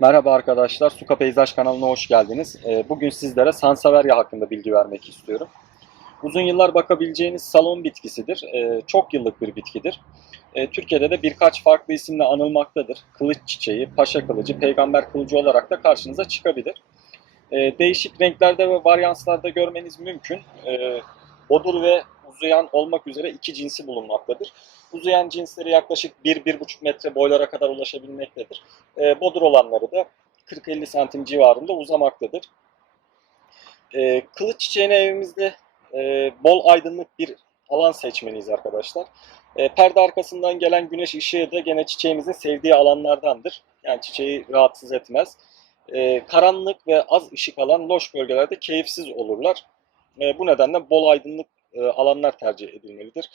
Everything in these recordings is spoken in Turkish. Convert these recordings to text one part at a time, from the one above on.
Merhaba arkadaşlar, Suka Peyzaj kanalına hoş geldiniz. Ee, Bugün sizlere Sanseverya hakkında bilgi vermek istiyorum. Uzun yıllar bakabileceğiniz salon bitkisidir. Ee, Çok yıllık bir bitkidir. Ee, Türkiye'de de birkaç farklı isimle anılmaktadır. Kılıç çiçeği, paşa kılıcı, peygamber kılıcı olarak da karşınıza çıkabilir. Değişik renklerde ve varyanslarda görmeniz mümkün. Bodur ve uzayan olmak üzere iki cinsi bulunmaktadır. Uzayan cinsleri yaklaşık 1-1,5 metre boylara kadar ulaşabilmektedir. E, bodur olanları da 40-50 santim civarında uzamaktadır. E, kılıç çiçeğini evimizde e, bol aydınlık bir alan seçmeliyiz arkadaşlar. E, perde arkasından gelen güneş ışığı da gene çiçeğimizin sevdiği alanlardandır. Yani çiçeği rahatsız etmez. E, karanlık ve az ışık alan loş bölgelerde keyifsiz olurlar. E, bu nedenle bol aydınlık e, alanlar tercih edilmelidir.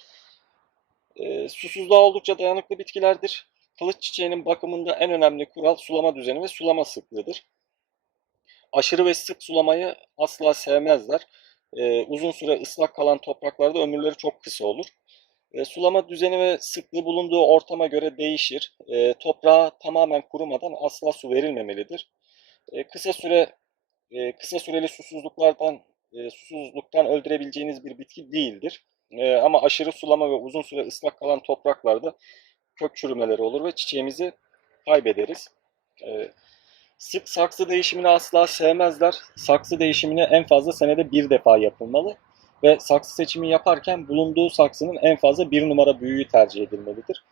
E, susuzluğa oldukça dayanıklı bitkilerdir. Kılıç çiçeğinin bakımında en önemli kural sulama düzeni ve sulama sıklığıdır. Aşırı ve sık sulamayı asla sevmezler. Ee, uzun süre ıslak kalan topraklarda ömürleri çok kısa olur. Ee, sulama düzeni ve sıklığı bulunduğu ortama göre değişir. Ee, toprağa tamamen kurumadan asla su verilmemelidir. Ee, kısa süre e, kısa süreli susuzluklardan e, susuzluktan öldürebileceğiniz bir bitki değildir. Ee, ama aşırı sulama ve uzun süre ıslak kalan topraklarda kök çürümeleri olur ve çiçeğimizi kaybederiz. Ee, sık saksı değişimini asla sevmezler. Saksı değişimini en fazla senede bir defa yapılmalı ve saksı seçimi yaparken bulunduğu saksının en fazla bir numara büyüğü tercih edilmelidir.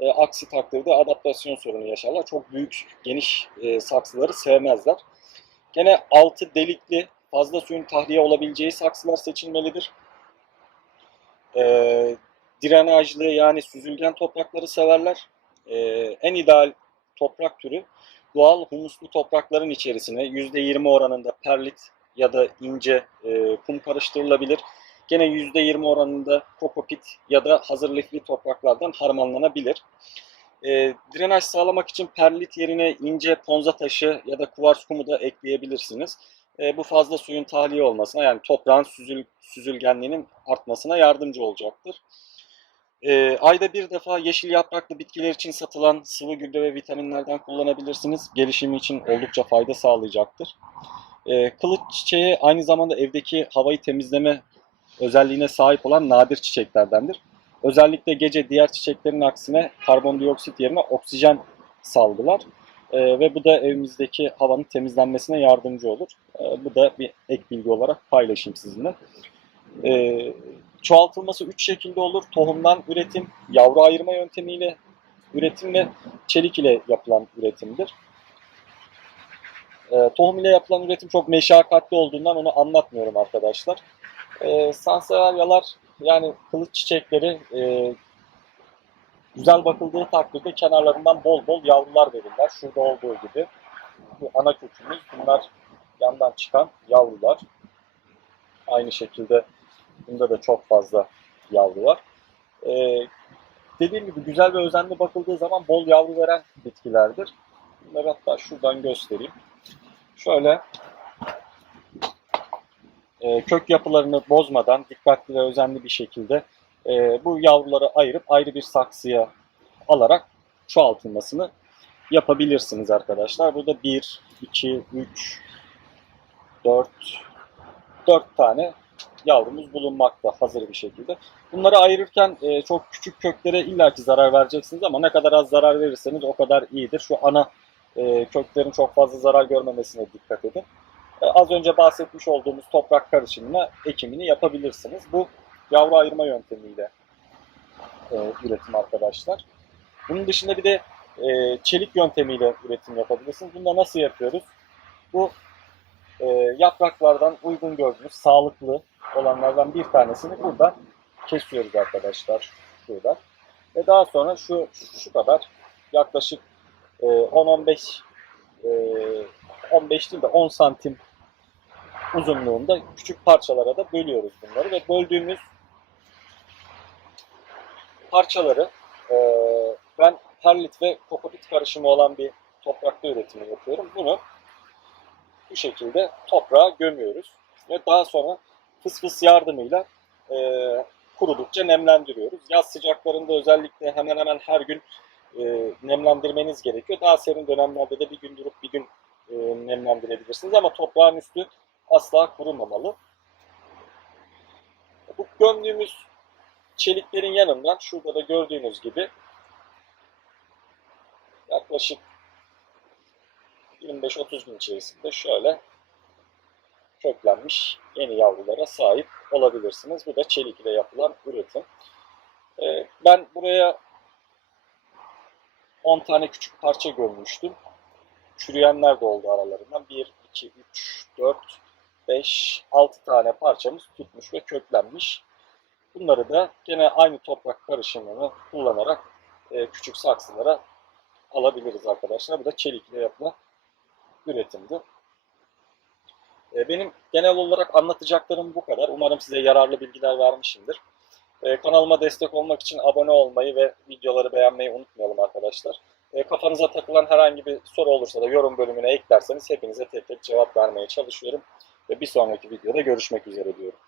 Ee, aksi takdirde adaptasyon sorunu yaşarlar. Çok büyük, geniş e, saksıları sevmezler. Gene altı delikli, fazla suyun tahliye olabileceği saksılar seçilmelidir. Ee, drenajlı yani süzülgen toprakları severler. Ee, en ideal toprak türü doğal humuslu toprakların içerisine %20 oranında perlit ya da ince e, kum karıştırılabilir. Gene %20 oranında kokopit ya da hazır lifli topraklardan harmanlanabilir. E, drenaj sağlamak için perlit yerine ince ponza taşı ya da kuvars kumu da ekleyebilirsiniz. E, bu fazla suyun tahliye olmasına yani toprağın süzül, süzülgenliğinin artmasına yardımcı olacaktır. E, ayda bir defa yeşil yapraklı bitkiler için satılan sıvı gübre ve vitaminlerden kullanabilirsiniz. Gelişimi için oldukça fayda sağlayacaktır. E, kılıç çiçeği aynı zamanda evdeki havayı temizleme özelliğine sahip olan nadir çiçeklerdendir. Özellikle gece diğer çiçeklerin aksine karbondioksit yerine oksijen salgılar. E, ve bu da evimizdeki havanın temizlenmesine yardımcı olur. E, bu da bir ek bilgi olarak paylaşayım sizinle. E, çoğaltılması 3 şekilde olur. Tohumdan üretim, yavru ayırma yöntemiyle üretim ve çelik ile yapılan üretimdir. E, tohum ile yapılan üretim çok meşakkatli olduğundan onu anlatmıyorum arkadaşlar. E, sanseveryalar yani kılıç çiçekleri e, güzel bakıldığı takdirde kenarlarından bol bol yavrular verirler. Şurada olduğu gibi. Bu ana kökümüz. Bunlar yandan çıkan yavrular. Aynı şekilde bunda da çok fazla yavru var. Ee, dediğim gibi güzel ve özenli bakıldığı zaman bol yavru veren bitkilerdir. Bunları hatta şuradan göstereyim. Şöyle e, kök yapılarını bozmadan dikkatli ve özenli bir şekilde e, bu yavruları ayırıp ayrı bir saksıya alarak çoğaltılmasını yapabilirsiniz arkadaşlar. Burada 1, 2, 3, 4, 4 tane yavrumuz bulunmakta hazır bir şekilde. Bunları ayırırken e, çok küçük köklere illaki zarar vereceksiniz ama ne kadar az zarar verirseniz o kadar iyidir. Şu ana e, köklerin çok fazla zarar görmemesine dikkat edin. E, az önce bahsetmiş olduğumuz toprak karışımına ekimini yapabilirsiniz. Bu yavru ayırma yöntemiyle e, üretim arkadaşlar. Bunun dışında bir de e, çelik yöntemiyle üretim yapabilirsiniz. Bunu da nasıl yapıyoruz? Bu e, yapraklardan uygun gördüğünüz sağlıklı olanlardan bir tanesini burada kesiyoruz arkadaşlar. Şurada. Ve daha sonra şu şu kadar yaklaşık e, 10-15 e, 15 değil de 10 santim uzunluğunda küçük parçalara da bölüyoruz bunları ve böldüğümüz parçaları e, ben perlit ve kokopit karışımı olan bir toprakta üretimi yapıyorum. Bunu bu şekilde toprağa gömüyoruz ve daha sonra fıs fıs yardımıyla e, kurudukça nemlendiriyoruz. Yaz sıcaklarında özellikle hemen hemen her gün e, nemlendirmeniz gerekiyor. Daha serin dönemlerde de bir gün durup bir gün e, nemlendirebilirsiniz ama toprağın üstü asla kurumamalı. Bu gömdüğümüz çeliklerin yanından şurada da gördüğünüz gibi yaklaşık 25-30 gün içerisinde şöyle köklenmiş yeni yavrulara sahip olabilirsiniz. Bu da çelik ile yapılan üretim. Ee, Ben buraya 10 tane küçük parça gömmüştüm. Çürüyenler de oldu aralarından. 1, 2, 3, 4, 5, 6 tane parçamız tutmuş ve köklenmiş. Bunları da gene aynı toprak karışımını kullanarak e, küçük saksılara alabiliriz arkadaşlar. Bu da çelik ile yapılan üretimdi. E, Benim genel olarak anlatacaklarım bu kadar. Umarım size yararlı bilgiler vermişimdir. E, Kanalıma destek olmak için abone olmayı ve videoları beğenmeyi unutmayalım arkadaşlar. E, Kafanıza takılan herhangi bir soru olursa da yorum bölümüne eklerseniz hepinize tek tek cevap vermeye çalışıyorum. Ve bir sonraki videoda görüşmek üzere diyorum.